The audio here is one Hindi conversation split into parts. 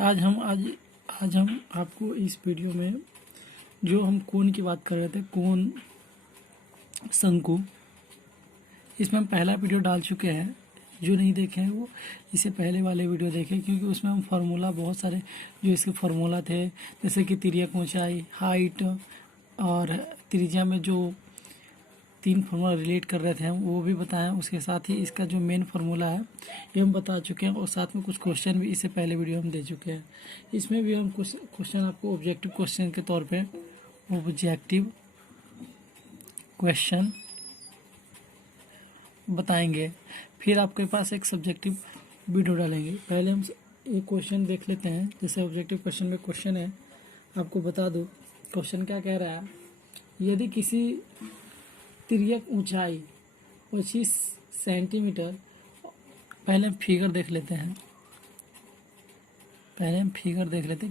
आज हम आपको इस वीडियो में जो हम कोण की बात कर रहे थे, कोण शंकु, इसमें हम पहला वीडियो डाल चुके हैं। जो नहीं देखे हैं वो इससे पहले वाले वीडियो देखें, क्योंकि उसमें हम फार्मूला बहुत सारे जो इसके फार्मूला थे, जैसे कि तिर्यक ऊंचाई, हाइट और त्रिज्या में जो 3 फार्मूला रिलेट कर रहे थे हम वो भी बताएं। उसके साथ ही इसका जो मेन फार्मूला है ये हम बता चुके हैं, और साथ में कुछ क्वेश्चन भी इससे पहले वीडियो हम दे चुके हैं। इसमें भी हम कुछ क्वेश्चन आपको ऑब्जेक्टिव क्वेश्चन के तौर पे ऑब्जेक्टिव क्वेश्चन बताएंगे, फिर आपके पास एक सब्जेक्टिव वीडियो डालेंगे। पहले हम एक क्वेश्चन देख लेते हैं। जैसे ऑब्जेक्टिव क्वेश्चन में क्वेश्चन है, आपको बता दूं क्वेश्चन क्या कह रहा है। यदि किसी तिर्यक ऊंचाई 25 सेंटीमीटर, पहले हम फिगर देख लेते हैं।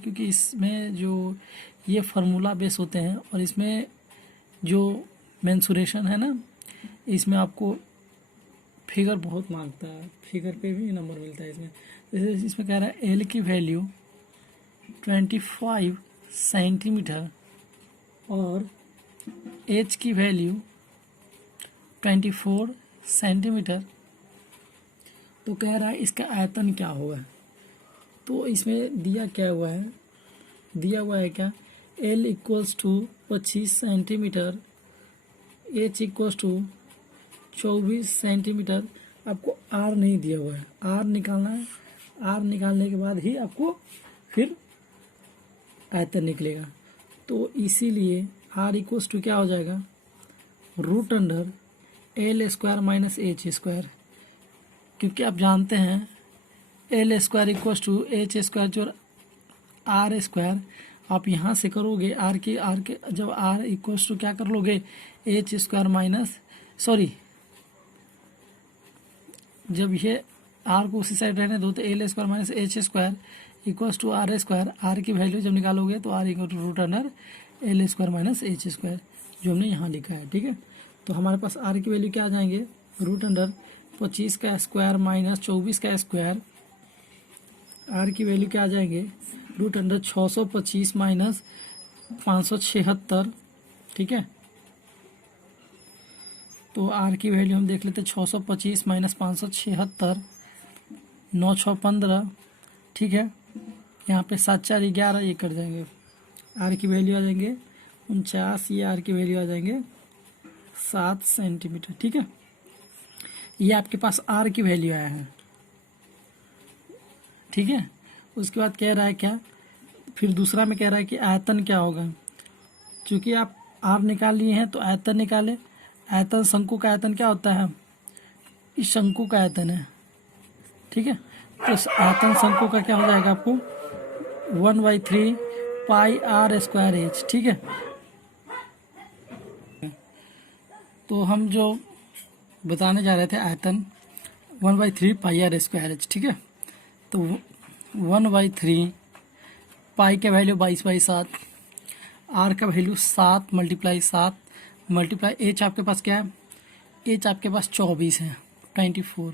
क्योंकि इसमें जो ये फार्मूला बेस होते हैं और इसमें जो मेंसुरेशन है ना, इसमें आपको फिगर बहुत मांगता है, फिगर पे भी नंबर मिलता है इसमें। जैसे इसमें कह रहा है एल की वैल्यू 25 सेंटीमीटर और एच की वैल्यू 24 सेंटीमीटर, तो कह रहा है इसका आयतन क्या होगा। तो इसमें दिया हुआ है क्या, L equals to 25 centimetre, H equals to 24 centimetre. आपको R नहीं दिया हुआ है, R निकालना है। R निकालने के बाद ही आपको फिर आयतन निकलेगा। तो इसीलिए R इक्वल्स टू क्या हो जाएगा, root under l square minus h square, क्योंकि आप जानते हैं l square equals to h square जो आर स्क्वायर। आप यहाँ से करोगे आर के जब आर इक्वल्स टू क्या कर लोगे, एच स्क्वायर माइनस जब ये आर को उसी साइड रहने दो तो l square minus h square equals to are square. R की वैल्यू जब निकालोगे तो r equal to root under l square minus h square, जो हमने यहाँ लिखा है। ठीक है, तो हमारे पास आर की वैल्यू क्या आ जाएंगे, रूट अंडर 25 का स्क्वायर माइनस 24 का स्क्वायर। आर की वैल्यू क्या आ जाएंगे, रूट अंडर 625 माइनस 576। ठीक है, तो आर की वैल्यू हम देख लेते हैं, 625 माइनस 576, 9 6 15। ठीक है, यहाँ पे 7 4 11 ये कट जाएंगे। आर की वैल्यू आ जाएंगे 49, ये आर की वैल्यू आ जाएंगे 7 सेंटीमीटर। ठीक है, ये आपके पास आर की वैल्यू आया है। ठीक है, उसके बाद कह रहा है क्या, फिर दूसरा में कह रहा है कि आयतन क्या होगा। क्योंकि आप आर निकाल लिए हैं तो आयतन निकाले। आयतन, शंकु का आयतन क्या होता है, इस शंकु का आयतन है। ठीक है, तो आयतन शंकु का क्या हो जाएगा आपको 1/3 पाई आर स्क्वायर एच। ठीक है, तो हम जो बताने जा रहे थे आयतन 1/3 पाई आर स्क्वायर एच। ठीक है, तो 1/3 पाई का वैल्यू 22/7, आर का वैल्यू 7 × 7 मल्टीप्लाई एच आपके पास क्या है, एच आपके पास 24 है, 24।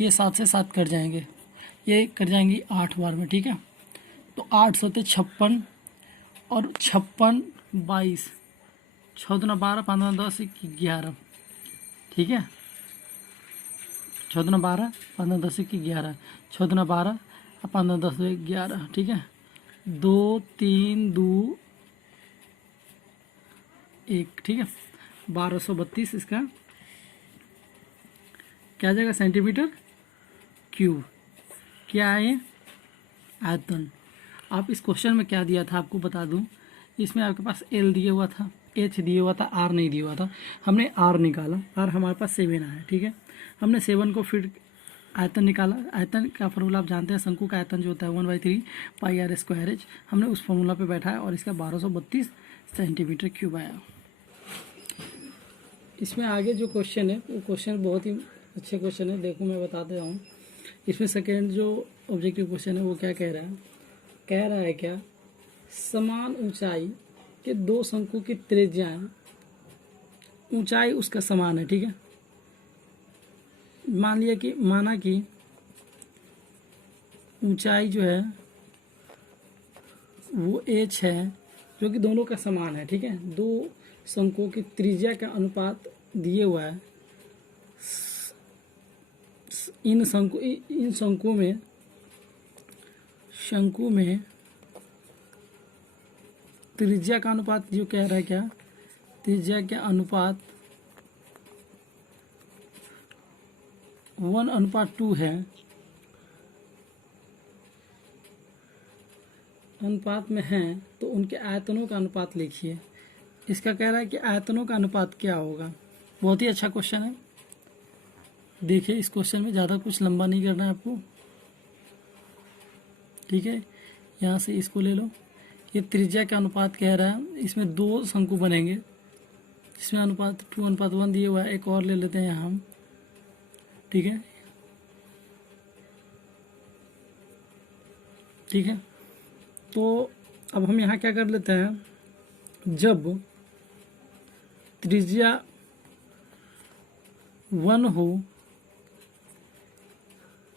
ये 7 से 7 कट जाएंगे, ये कट जाएंगी 8 बार में। ठीक है, तो 8 7 56 और 56 22, 14 12 15 10 11। ठीक है, 14 12 15 10 11, 14 12 15 10 11। ठीक है, 2 3 2 1। ठीक है, 1232 इसका क्या आ जाएगा, सेंटीमीटर क्यूब। क्या है ये, आयतन। आप इस क्वेश्चन में क्या दिया था आपको बता दूं, इसमें आपके पास एल दिया हुआ था, एच दिया हुआ था, आर नहीं दिया हुआ था। हमने आर निकाला, आर हमारे पास 7 आया। ठीक है, हमने 7 को फिर आयतन निकाला। आयतन का फॉर्मूला आप जानते हैं, शंकु का आयतन जो होता है 1/3 पाई आर स्क्वायर एच। हमने उस फॉर्मूला पे बैठा है और इसका 1232 सेंटीमीटर क्यूब आया। इसमें आगे जो क्वेश्चन है वो क्वेश्चन बहुत ही अच्छे क्वेश्चन है, देखो मैं बताते हूँ। इसमें सेकेंड जो ऑब्जेक्टिव क्वेश्चन है वो क्या कह रहा है क्या, समान ऊंचाई के 2 शंकु की त्रिज्याएं, ऊंचाई उसका समान है। ठीक है, माना कि ऊंचाई जो है वो एच है जो कि दोनों का समान है, ठीक है। दो शंकुओं की त्रिज्या का अनुपात दिए हुआ है। इन शंकु में त्रिज्या का अनुपात जो कह रहा है क्या, त्रिज्या के अनुपात 1:2 है, अनुपात में हैं, तो उनके आयतनों का अनुपात लिखिए। इसका कह रहा है कि आयतनों का अनुपात क्या होगा। बहुत ही अच्छा क्वेश्चन है। देखिए इस क्वेश्चन में ज़्यादा कुछ लंबा नहीं करना है आपको, ठीक है। यहाँ से इसको ले लो, ये त्रिज्या का अनुपात कह रहा है, इसमें दो शंकु बनेंगे, इसमें अनुपात 2:1 दिए हुआ है। एक और ले लेते हैं यहाँ हम, ठीक है, ठीक है। तो अब हम यहाँ क्या कर लेते हैं, जब त्रिज्या 1 हो,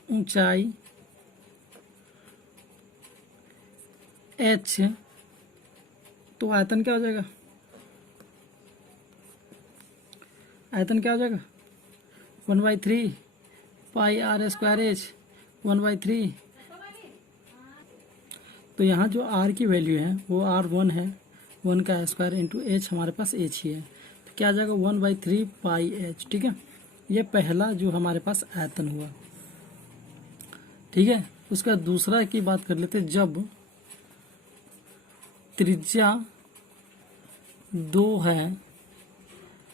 ऊंचाई h, तो आयतन क्या हो जाएगा, आयतन क्या हो जाएगा 1/3 पाई r स्क्वायर h 1/3। तो यहाँ जो r की वैल्यू है वो r1 है, 1 का स्क्वायर इंटू h, हमारे पास h ही है, तो क्या आ जाएगा 1/3 पाई h, ठीक है। ये पहला जो हमारे पास आयतन हुआ, ठीक है। उसका दूसरा की बात कर लेते, जब त्रिज्या 2 है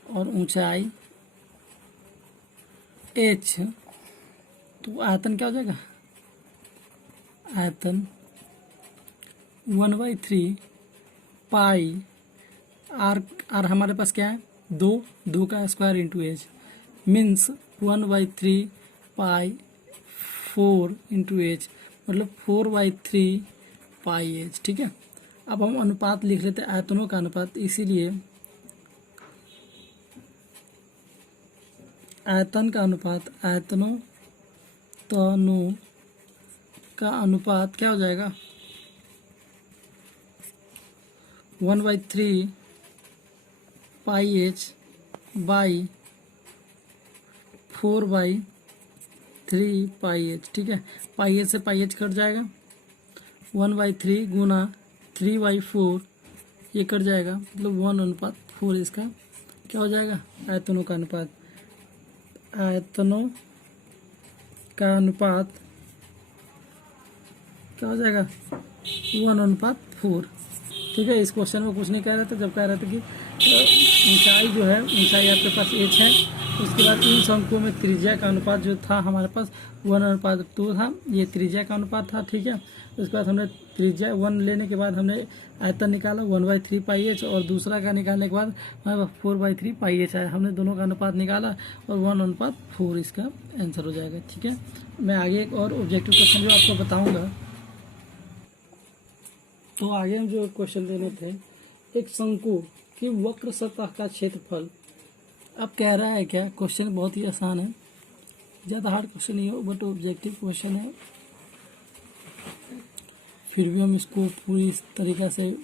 और ऊंचाई h, तो आयतन क्या हो जाएगा, आयतन 1/3 पाई आर हमारे पास क्या है 2 का स्क्वायर इंटू एच, मीन्स 1/3 पाई 4 इंटू एच, मतलब 4/3 पाई एच, ठीक है। अब हम अनुपात लिख लेते हैं, आयतनों का अनुपात, इसीलिए आयतन का अनुपात, आयतनों का अनुपात क्या हो जाएगा 1/3 पाई एच बाई 4/3 पाई एच, ठीक है। पाई एच से पाई एच कट जाएगा, 1/3 गुना 3/4 ये कट जाएगा, मतलब 1:4 इसका क्या हो जाएगा, आयतनों का अनुपात। आयतनों का अनुपात क्या हो जाएगा 1:4, ठीक है। इस क्वेश्चन में कुछ नहीं कह रहे थे, जब कह रहे थे कि ऊंचाई जो है, ऊंचाई आपके पास h है, उसके बाद इन शंकुओं में त्रिज्या का अनुपात जो था हमारे पास 1:2 था, ये त्रिज्या का अनुपात था, ठीक है। उसके बाद हमने त्रिज्या 1 लेने के बाद हमने आयतन निकाला 1/3 पाई एच, और दूसरा का निकालने के बाद हमारे पास 4/3 पाई एच आया, हमने दोनों का अनुपात निकाला और 1:4 इसका आंसर हो जाएगा, ठीक है। मैं आगे एक और ऑब्जेक्टिव क्वेश्चन जो आपको बताऊँगा। तो आगे हम जो क्वेश्चन देने थे, एक शंकु की वक्र सतह का क्षेत्रफल। अब कह रहा है क्या, क्वेश्चन बहुत ही आसान है, ज़्यादा हार्ड क्वेश्चन नहीं है, बट ऑब्जेक्टिव क्वेश्चन है, फिर भी हम इसको पूरी तरीक़ा से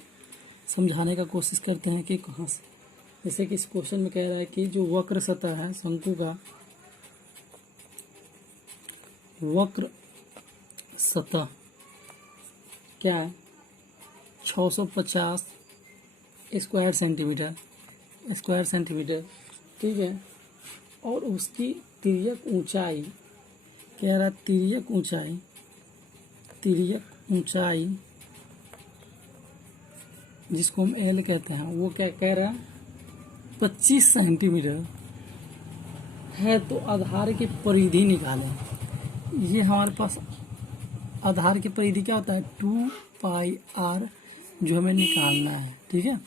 समझाने का कोशिश करते हैं कि कहाँ से। जैसे कि इस क्वेश्चन में कह रहा है कि जो वक्र सतह है शंकु का, वक्र सतह क्या है 650 स्क्वायर सेंटीमीटर, ठीक है। और उसकी तिर्यक ऊंचाई कह रहा है, तिर्यक ऊंचाई जिसको हम एल कहते हैं, वो क्या कह रहा है 25 सेंटीमीटर है। तो आधार की परिधि निकालें। ये हमारे पास आधार की परिधि क्या होता है 2 पाई आर, जो हमें निकालना है, ठीक है।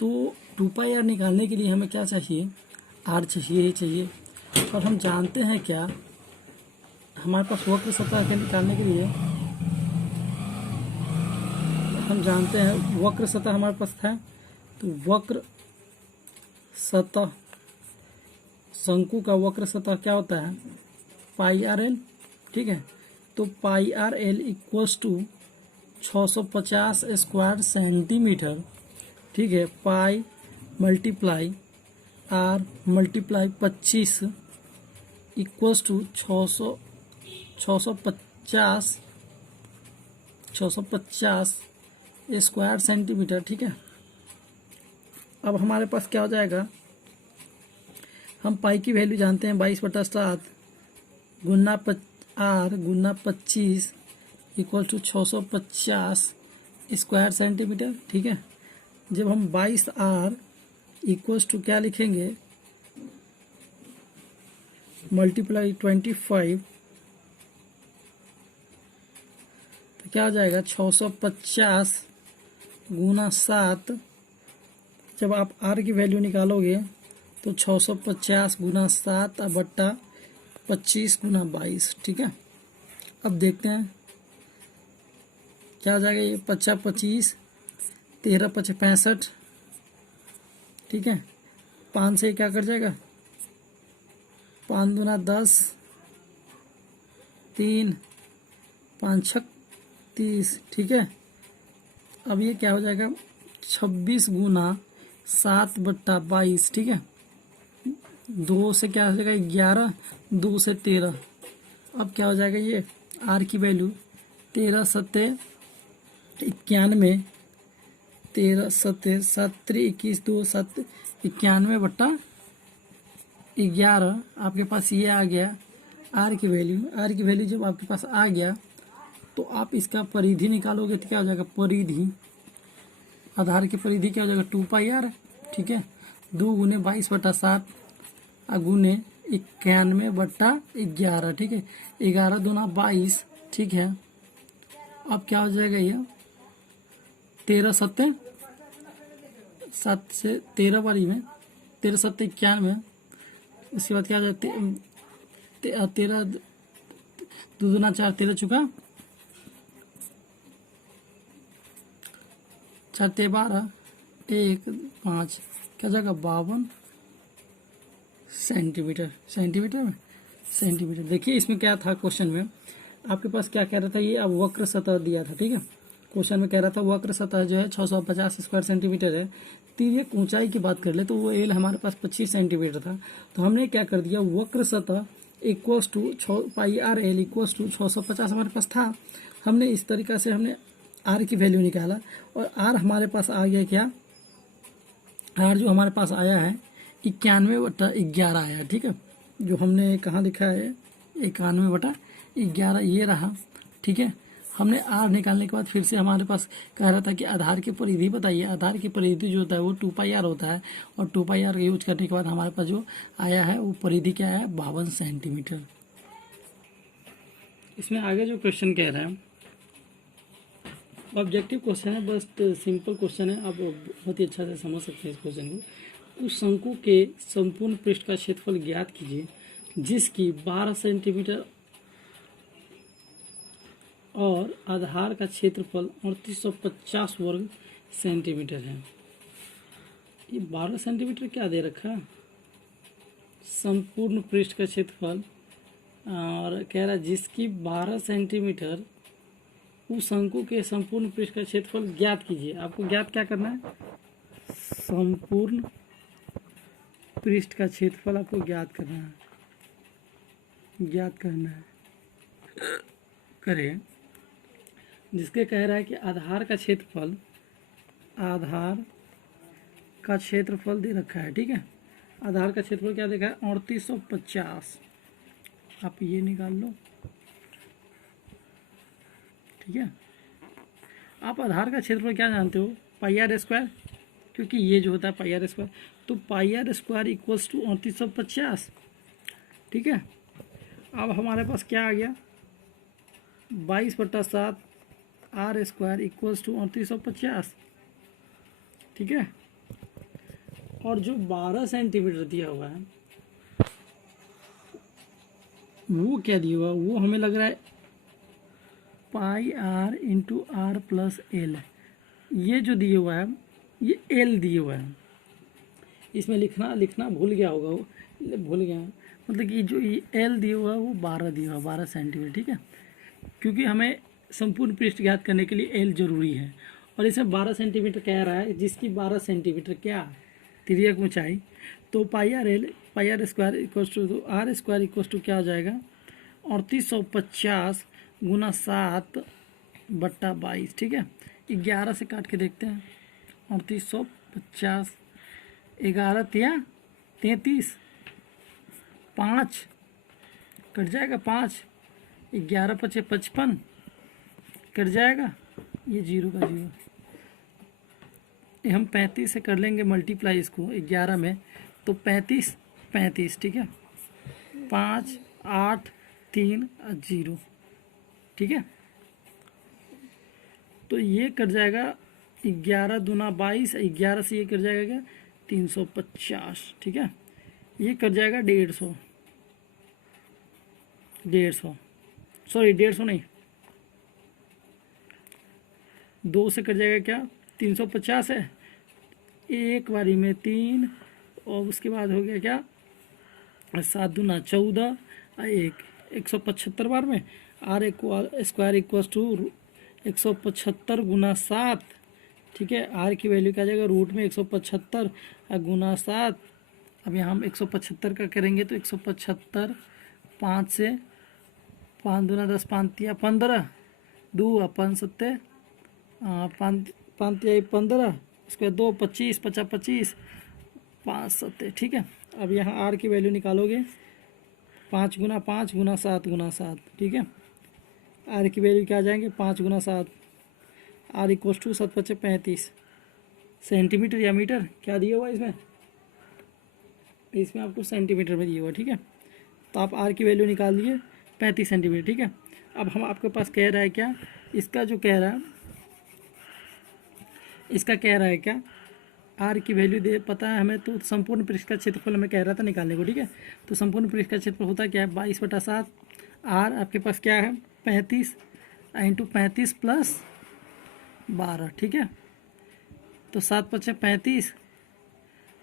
तो 2 पाई आर निकालने के लिए हमें क्या चाहिए, आर चाहिए ही चाहिए। और हम जानते हैं क्या, हमारे पास वक्र सतह के निकालने के लिए हम जानते हैं वक्र सतह हमारे पास था, तो वक्र सतह, शंकु का वक्र सतह क्या होता है पाई आर एल, ठीक है। तो pi R L equals to 650 square centimetre, ठीक है, pi multiply R multiply 25 equals to 650 square centimetre, ठीक है। अब हमारे पास क्या हो जाएगा, हम पाई की वैल्यू जानते हैं 22/7 गुना आर गुना 25 इक्वल टू 650 स्क्वायर सेंटीमीटर, ठीक है। जब हम 22R इक्वल्स टू क्या लिखेंगे, मल्टीप्लाई 25, तो क्या हो जाएगा 650 गुना 7। जब आप R की वैल्यू निकालोगे तो 650 गुना 7 बट्टा 25 गुना 22, ठीक है। अब देखते हैं क्या हो जाएगा, ये 50 25 13 5 65, ठीक है। 5 से क्या कर जाएगा, 5 दूना 10, 3 5 6 30, ठीक है। अब ये क्या हो जाएगा 26 गुना 7 बट्टा 22, ठीक है। 2 से क्या हो जाएगा 11, 2 से 13। अब क्या हो जाएगा, ये आर की वैल्यू 13 सत्ते 91, 13 सत्ते 7 21 2 7 91 बट्टा 11। आपके पास ये आ गया आर की वैल्यू। आर की वैल्यू जब आपके पास आ गया तो आप इसका परिधि निकालोगे तो क्या हो जाएगा, परिधि आधार की परिधि क्या हो जाएगा 2πr, ठीक है। 2 गुने 22/7 गुने 91/11, ठीक है। 11 दूना 22, ठीक है। अब क्या हो जाएगा, ये 13 सत्ते 7 से 13 वाली में 13 सत्ते 91। उसके बाद क्या हो जाएगा 13 2 दूना 4, 13 चुका 4 ते 12 1 5, क्या जाएगा 52 सेंटीमीटर। सेंटीमीटर देखिए इसमें क्या था, क्वेश्चन में आपके पास क्या कह रहा था, ये अब वक्र सतह दिया था, ठीक है। क्वेश्चन में कह रहा था वक्र सतह जो है 650 स्क्वायर सेंटीमीटर है। तीर एक ऊंचाई की बात कर ले तो वो एल हमारे पास 25 सेंटीमीटर था, तो हमने क्या कर दिया, वक्र सतह equals to πr l equals to 650 हमारे पास था। हमने इस तरीका से हमने आर की वैल्यू निकाला और आर हमारे पास आ गया क्या, आर जो हमारे पास आया है 91/11 आया, ठीक है। जो हमने कहाँ लिखा है 91/11 ये रहा, ठीक है। हमने आर निकालने के बाद फिर से हमारे पास कह रहा था कि आधार की परिधि बताइए। आधार की परिधि जो होता है वो 2πr होता है और 2πr यूज करने के बाद हमारे पास जो आया है वो परिधि क्या है 52 सेंटीमीटर। इसमें आगे जो क्वेश्चन कह रहे हैं ऑब्जेक्टिव क्वेश्चन है, बस सिंपल क्वेश्चन है, आप बहुत ही अच्छा से समझ सकते हैं इस क्वेश्चन को। उस शंकु के संपूर्ण पृष्ठ का क्षेत्रफल ज्ञात कीजिए जिसकी 12 सेंटीमीटर और आधार का क्षेत्रफल 3850 वर्ग सेंटीमीटर है। ये 12 सेंटीमीटर क्या दे रखा है, संपूर्ण पृष्ठ का क्षेत्रफल, और कह रहा है जिसकी 12 सेंटीमीटर, उस शंकु के संपूर्ण पृष्ठ का क्षेत्रफल ज्ञात कीजिए। आपको ज्ञात क्या करना है, संपूर्ण पृष्ठ का क्षेत्रफल आपको ज्ञात करना है। करें जिसके कह रहा है कि आधार का क्षेत्रफल दे रखा है, ठीक है। आधार का क्षेत्रफल क्या देखा है 3850, आप ये निकाल लो, ठीक है। आप आधार का क्षेत्रफल क्या जानते हो πr², क्योंकि ये जो होता है πr², तो πr² इक्वल्स टू 3850, ठीक है। अब हमारे पास क्या आ गया 22/7 r² इक्वल्स टू 3850, ठीक है। और जो 12 सेंटीमीटर दिया हुआ है वो क्या दिया हुआ है, वो हमें लग रहा है πr into r plus L. ये जो दिया हुआ है ये एल दिया हुआ है, इसमें लिखना भूल गया मतलब कि जो ये एल दिया हुआ है वो 12 दिया हुआ है, 12 सेंटीमीटर, ठीक है। क्योंकि हमें संपूर्ण पृष्ठ ज्ञात करने के लिए एल जरूरी है, और इसमें 12 सेंटीमीटर कह रहा है, जिसकी 12 सेंटीमीटर क्या तिर्यक ऊंचाई, तो pi R square equal to are square equal to क्या हो जाएगा 3850 गुना 7/22। ठीक है, 11 से काट के देखते हैं, 3850, 11 तिया 33, 5 कट जाएगा, 5, 11 पचे 55 कट जाएगा, ये 0 का 0। ये हम 35 से कर लेंगे मल्टीप्लाई इसको 11 में, तो 35, ठीक है, 5, 8, 3, 0। ठीक है, तो ये कट जाएगा 11 दूना 22, 11 से ये कट जाएगा क्या 350। ठीक है, ये कट जाएगा 150, सॉरी 150 नहीं, 2 से कट जाएगा क्या 350 है, एक बारी में 3, और उसके बाद हो गया क्या 7 दूना 14, 175 बार में आर स्क्वायर इक्वल टू 175 गुना 7। ठीक है, आर की वैल्यू क्या आ जाएगा रूट में 175 गुना 7। अब यहाँ हम 175 का करेंगे तो 175, 5 से 5 दूना 10, 5 तिया 15, 2 5 सत्ते 5 तिया 15, उसके बाद 2 25, 50 25, 5 सत्ते। ठीक है, अब यहाँ आर की वैल्यू निकालोगे 5 गुना 5 गुना 7 गुना 7। ठीक है, आर की वैल्यू क्या आ जाएंगे 5 गुना 7, आर इक्वल टू 7 × 5 = 35 सेंटीमीटर या मीटर क्या दिया हुआ इसमें आपको सेंटीमीटर में दिया हुआ। ठीक है, तो आप आर की वैल्यू निकाल लिए 35 सेंटीमीटर। ठीक है, अब हम आपके पास कह रहा है क्या, इसका जो कह रहा है, इसका कह रहा है क्या आर की वैल्यू दे पता है हमें, तो संपूर्ण पृष्ठ का क्षेत्रफल हमें कह रहा था निकालने को। ठीक है, तो संपूर्ण पृष्ठ का क्षेत्रफल होता क्या है 22/7, आर आपके पास क्या है 35 इंटू 35 + 12। ठीक है, तो 7 × 5 = 35,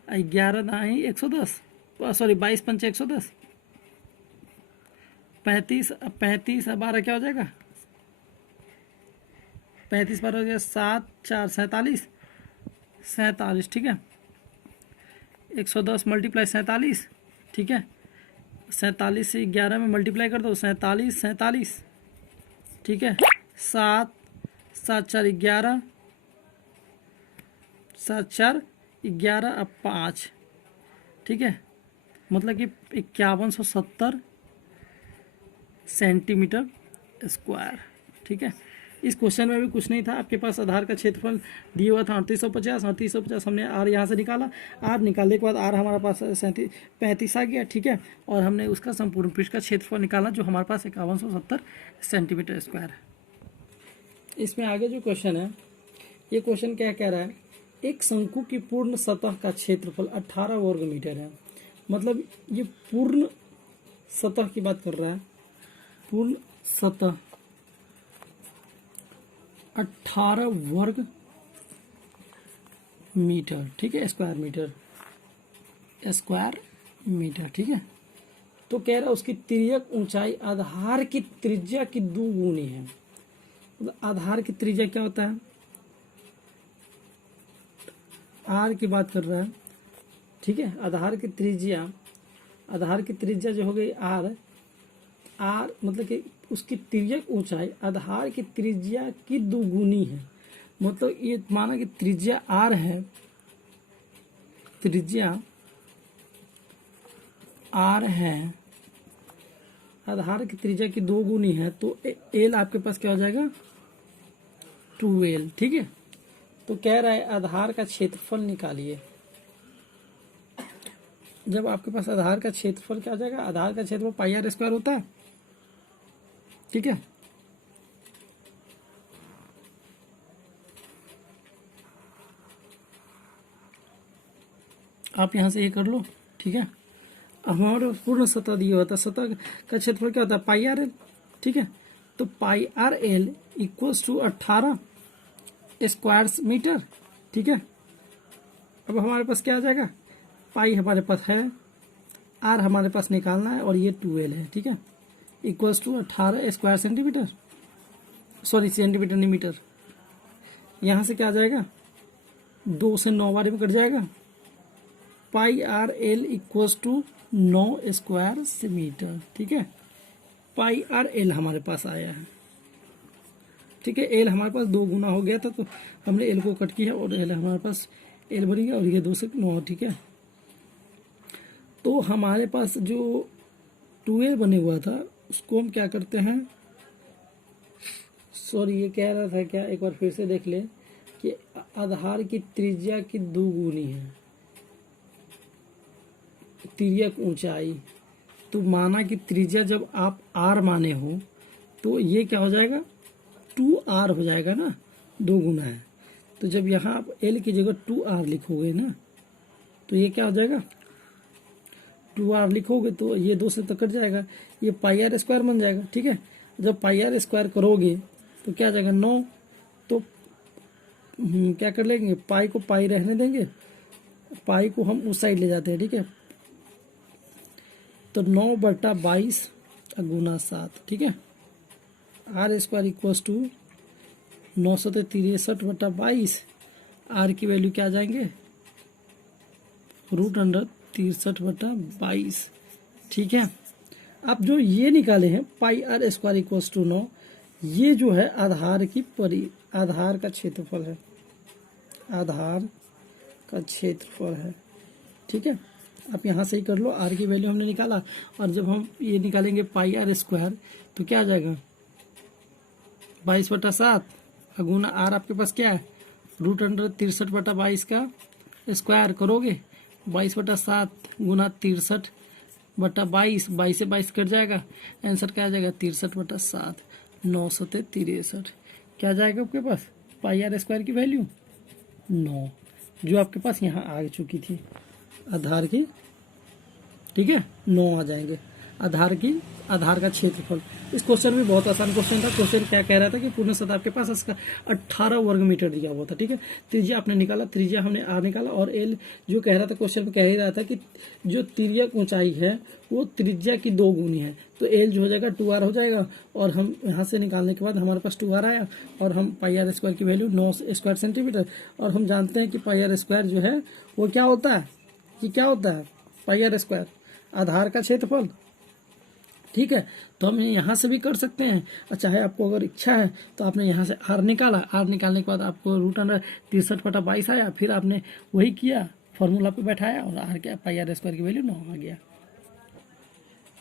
11 दाई 110, सॉरी 22 × 5 = 110, 35 और 12 क्या हो जाएगा 35 12 हो गया 7 4 47, 47। ठीक है, 110 × 47। ठीक है, 47 से 11 में मल्टीप्लाई कर दो 47। ठीक है, 7 7 4 11, 7 4 11 अब 5। ठीक है, मतलब कि 5170 सेंटीमीटर स्क्वायर। ठीक है, इस क्वेश्चन में भी कुछ नहीं था, आपके पास आधार का क्षेत्रफल दिया हुआ था 3850 हमने आर यहाँ से निकाला, आर निकालने के बाद आर हमारे पास 35 आ गया। ठीक है, और हमने उसका संपूर्ण पृष्ठ का क्षेत्रफल निकाला जो हमारे पास 5170 सेंटीमीटर स्क्वायर है। इसमें आगे जो क्वेश्चन है, ये क्वेश्चन क्या कह रहा है, एक शंकु की पूर्ण सतह का क्षेत्रफल 18 वर्ग मीटर है। मतलब ये पूर्ण सतह की बात कर रहा है, पूर्ण सतह 18 वर्ग मीटर। ठीक है, स्क्वायर मीटर। ठीक है, तो कह रहा है उसकी तिर्यक ऊंचाई आधार की त्रिज्या की 2 गुनी है। मतलब आधार की त्रिज्या क्या होता है, आर की बात कर रहा है। ठीक है, आधार की त्रिज्या जो हो गई आर मतलब कि उसकी तिर्यक ऊंचाई आधार की त्रिज्या की 2 गुनी है। मतलब ये माना कि त्रिज्या आर है, आधार की त्रिज्या की 2 गुनी है, तो एल आपके पास क्या हो जाएगा 2L। ठीक है, तो कह रहा है आधार का क्षेत्रफल निकालिए। जब आपके पास आधार का क्षेत्रफल क्या आ जाएगा, आधार का क्षेत्रफल πr² होता है। ठीक है, आप यहां से ये कर लो। ठीक है, अब हमारे पूर्ण सतह दिया होता है, सतह का क्षेत्रफल क्या होता है πr_l। ठीक है, तो πr_l = 18 स्क्वायर मीटर। ठीक है, अब हमारे पास क्या आ जाएगा, पाई हमारे पास है, आर हमारे पास निकालना है, और ये 2L है। ठीक है, = 18 स्क्वायर सेंटीमीटर। सॉरी सेंटीमीटर नहीं मीटर, यहाँ से क्या आ जाएगा 2 से 9 बार में कट जाएगा, pi R L equals to 9 square metre. ठीक है, पाई आर एल हमारे पास आया है। ठीक है, एल हमारे पास 2 गुना हो गया था तो हमने एल को कट किया और एल हमारे पास एल बन गया और ये 2 से 9। ठीक है, तो हमारे पास जो 2L बने हुआ था उसको हम क्या करते हैं, सॉरी ये कह रहा था क्या, एक बार फिर से देख ले कि आधार की त्रिज्या की 2 गुनी है तिर्यक ऊंचाई। तो माना कि त्रिज्या जब आप r माने हो तो ये क्या हो जाएगा 2r हो जाएगा ना, 2 गुना है। तो जब यहाँ आप l की जगह 2r लिखोगे ना तो ये क्या हो जाएगा 2r लिखोगे तो ये 2 से तो कट जाएगा, ये पाई आर स्क्वायर बन जाएगा। ठीक है, जब पाई आर स्क्वायर करोगे तो क्या आ जाएगा 9, तो क्या कर लेंगे पाई को पाई रहने देंगे, पाई को हम उस साइड ले जाते हैं। ठीक है, तो 9/22 गुना 7। ठीक है, r square equals to 963/22, r की वैल्यू क्या आ जाएंगे √63/22। ठीक है, अब जो ये निकाले हैं pi R square equals to 9, ये जो है आधार का क्षेत्रफल है, आधार का क्षेत्रफल है। ठीक है, आप यहाँ से ही कर लो, आर की वैल्यू हमने निकाला और जब हम ये निकालेंगे पाई आर स्क्वायर तो क्या आ जाएगा 22/7 गुना आर आपके पास क्या है √63/22 का स्क्वायर करोगे 22/7 गुना 63/22, 22 से 22 कट जाएगा, आंसर क्या आ जाएगा 63/7, 963। क्या आ जाएगा आपके पास पाई आर स्क्वायर की वैल्यू 9, जो आपके पास यहाँ आ चुकी थी आधार की। ठीक है, 9 आ जाएंगे आधार का क्षेत्रफल। इस क्वेश्चन में बहुत आसान क्वेश्चन था। क्वेश्चन क्या कह रहा था कि पूर्ण सतह आपके पास इसका 18 वर्ग मीटर दिया हुआ था। ठीक है, त्रिज्या आपने निकाला, त्रिज्या हमने आर निकाला और एल जो कह रहा था क्वेश्चन में कह ही रहा था कि जो तिर्यक ऊंचाई है वो त्रिज्या की 2 गुनी है, तो एल जो हो जाएगा 2r हो जाएगा। और हम यहाँ से निकालने के बाद हमारे पास 2r आया और हम पाई आर स्क्वायर की वैल्यू 9 स्क्वायर सेंटीमीटर, और हम जानते हैं कि पाई आर स्क्वायर जो है वो क्या होता है, कि क्या होता है पाई आर स्क्वायर आधार का क्षेत्रफल। ठीक है, तो हम यहाँ से भी कर सकते हैं, और चाहे आपको अगर इच्छा है तो आपने यहाँ से आर निकाला, आर निकालने के बाद आपको √63/22 आया, फिर आपने वही किया फॉर्मूला पे बैठाया और आर क्या पाई आर स्क्वायर की वैल्यू 9 आ गया।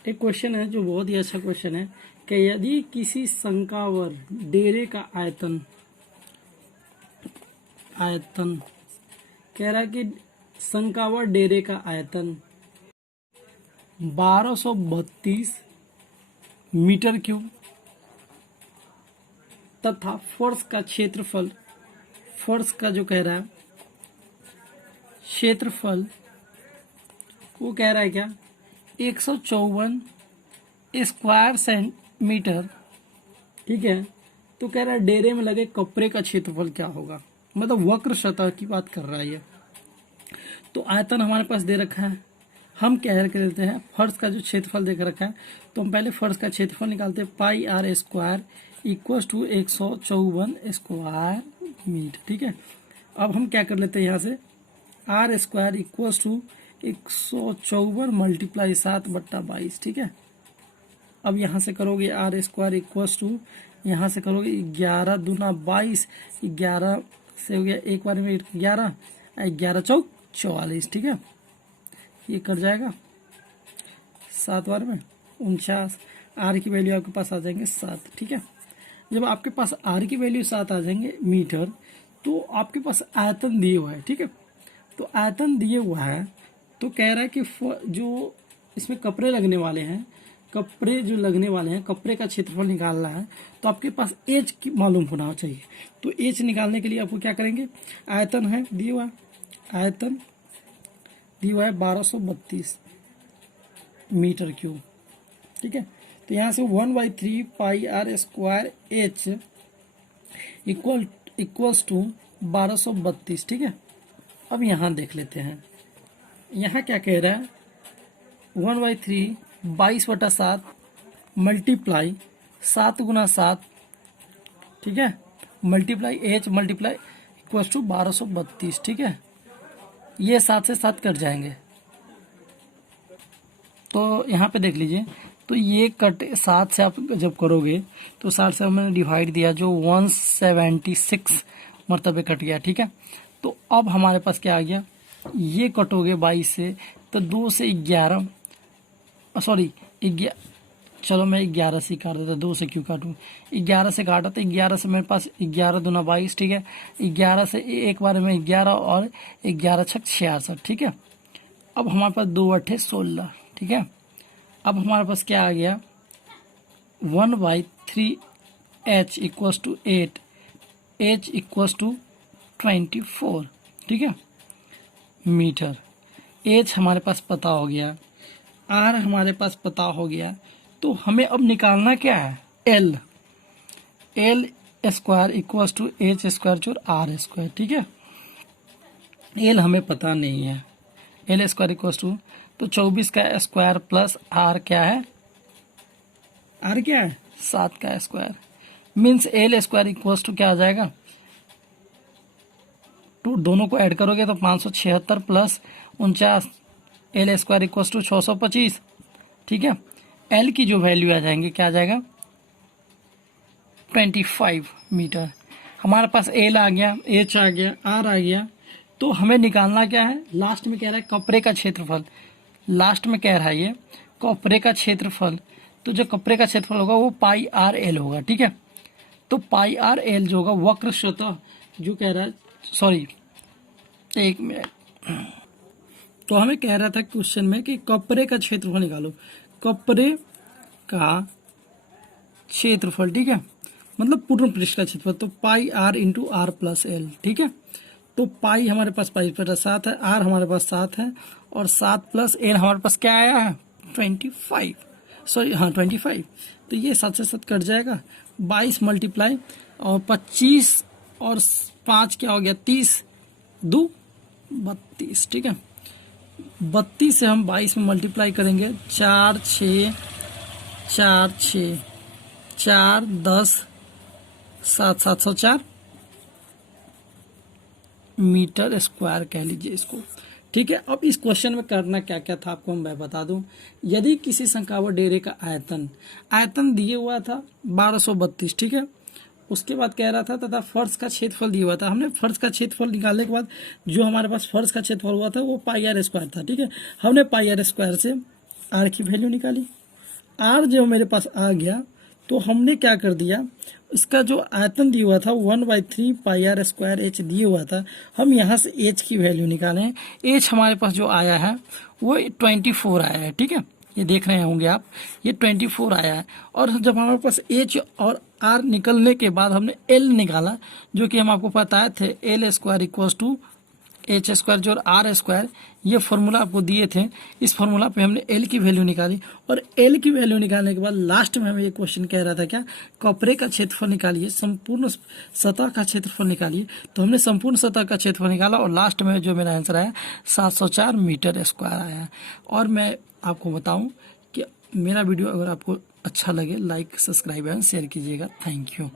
एक क्वेश्चन है जो बहुत ही अच्छा क्वेश्चन है कि यदि किसी शंक्वाकार डेरे का आयतन कह रहा है कि शंक्वाकार डेरे का आयतन 1232 मीटर क्यूब तथा फर्श का क्षेत्रफल, फर्श का जो कह रहा है क्षेत्रफल वो कह रहा है क्या 154 स्क्वायर सेंटीमीटर। ठीक है, तो कह रहा है डेरे में लगे कपड़े का क्षेत्रफल क्या होगा, मतलब वक्र सतह की बात कर रहा है ये। तो आयतन हमारे पास दे रखा है, हम क्या कर लेते हैं फर्श का जो क्षेत्रफल देख रखा है तो हम पहले फर्श का क्षेत्रफल निकालते हैं, pi R square equals to 154 square metre. ठीक है, अब हम क्या कर लेते हैं यहाँ से आर स्क्वायर इक्वल्स टू 154 × 7/22। ठीक है, अब यहाँ से करोगे आर स्क्वायर इक्वल्स टू, यहाँ से करोगे 11 दूना 22, 11 से हो गया एक बार में 11, 11 चौक 44। ठीक है, ये कट जाएगा 7 बार में 49, आर की वैल्यू आपके पास आ जाएंगे 7। ठीक है, जब आपके पास आर की वैल्यू 7 आ जाएंगे मीटर तो आपके पास आयतन दिए हुआ है। ठीक है, तो आयतन दिए हुआ है तो कह रहा है कि जो इसमें कपड़े लगने वाले हैं, कपड़े जो लगने वाले हैं, कपड़े का क्षेत्रफल निकालना है तो आपके पास एच की मालूम होना चाहिए। तो एच निकालने के लिए आपको क्या करेंगे, आयतन है दिया हुआ, आयतन दिया हुआ है 1232 मीटर क्यूब। ठीक है, तो यहाँ से 1/3 pi R square H equals to 1232। ठीक है, अब यहाँ देख लेते हैं, यहाँ क्या कह रहा है 1/3 22/7 मल्टीप्लाई 7 × 7 ठीक है, multiply h multiply equals to 1232, ठीक है। ये 7 से 7 कट जाएंगे, तो यहाँ पे देख लीजिए, तो ये कट 7 से आप जब करोगे तो 7 से मैंने डिवाइड दिया जो 176 मरतबे कट गया, ठीक है। तो अब हमारे पास क्या आ गया, ये कटोगे 22 से तो 2 से 11, सॉरी चलो मैं 11 से काट देता, 2 से क्यों काटूँ, 11 से काटा तो 11 से मेरे पास 11 दूना 22, ठीक है। 11 से एक बार में 11 और 11 छक 66, ठीक है। अब हमारे पास 2 8 16, ठीक है। अब हमारे पास क्या आ गया, 1/3 h equals to 8, h equals to 24, ठीक है, मीटर। h हमारे पास पता हो गया, r हमारे पास पता हो गया, तो हमें अब निकालना क्या है, l square equals to h square जोड़ r स्क्वायर, ठीक है। l हमें पता नहीं है, l स्क्वायर इक्वल्स टू, तो 24 का स्क्वायर प्लस r क्या है, r क्या है 7 का square, means l square equals to क्या आ जाएगा, तो दोनों को ऐड करोगे तो 576 plus 49, l square equals to 625, ठीक है। l की जो वैल्यू आ जाएंगे क्या आ जाएगा, 25 मीटर। हमारे पास l आ गया, h आ गया, r आ गया, तो हमें निकालना क्या है, लास्ट में कह रहा है कपड़े का क्षेत्रफल, लास्ट में कह रहा है ये कपड़े का क्षेत्रफल, तो जो कपड़े का क्षेत्रफल होगा वो पाई आर एल होगा, ठीक है। तो पाई आर एल जो होगा वक्र सतह जो कह रहा है, सॉरी एक मिनट, तो हमें कह रहा था क्वेश्चन में कि कपड़े का क्षेत्रफल निकालो, कपड़े का क्षेत्रफल, ठीक है, मतलब पूर्ण पृष्ठ का क्षेत्रफल, तो pi R into R plus L, ठीक है। तो पाई हमारे पास पाई बटा 7 है, आर हमारे पास 7 है, और 7 प्लस एल हमारे पास क्या आया है 25, सॉरी हाँ 25, तो ये 7 से 7 कट जाएगा, 22 मल्टीप्लाई और 25 और 5 क्या हो गया 30, 2 32, ठीक है। 32 से हम 22 में मल्टीप्लाई करेंगे, 4 6 4 6 4 10 7 704 मीटर स्क्वायर कह लीजिए इसको, ठीक है। अब इस क्वेश्चन में करना क्या क्या था आपको मैं बता दूं, यदि किसी संकावर डेरे का आयतन दिए हुआ था 1232, ठीक है, उसके बाद कह रहा था तथा फर्श का क्षेत्रफल दिया हुआ था, हमने फर्श का क्षेत्रफल निकालने के बाद जो हमारे पास फर्श का क्षेत्रफल हुआ था वो पाई आर स्क्वायर था, ठीक है। हमने पाई आर स्क्वायर से आर की वैल्यू निकाली, आर जो मेरे पास आ गया, तो हमने क्या कर दिया, इसका जो आयतन दिया हुआ था 1/3 पाई आर स्क्वायर एच दिया हुआ था, हम यहाँ से एच की वैल्यू निकालें, एच हमारे पास जो आया है वो 24 आया है, ठीक है, ये देख रहे होंगे आप, ये 24 आया है। और जब हमारे पास एच और आर निकलने के बाद हमने एल निकाला, जो कि हम आपको बताए थे l square equals to h square जो आर स्क्वायर, ये फॉर्मूला आपको दिए थे, इस फॉर्मूला पे हमने एल की वैल्यू निकाली, और एल की वैल्यू निकालने के बाद लास्ट में हमें ये क्वेश्चन कह रहा था क्या, कपड़े का क्षेत्रफल निकालिए, संपूर्ण सतह का क्षेत्रफल निकालिए, तो हमने संपूर्ण सतह का क्षेत्रफल निकाला और लास्ट में जो मेरा आंसर आया 704 मीटर स्क्वायर आया। और मैं आपको बताऊं कि मेरा वीडियो अगर आपको अच्छा लगे लाइक सब्सक्राइब एंड शेयर कीजिएगा, थैंक यू।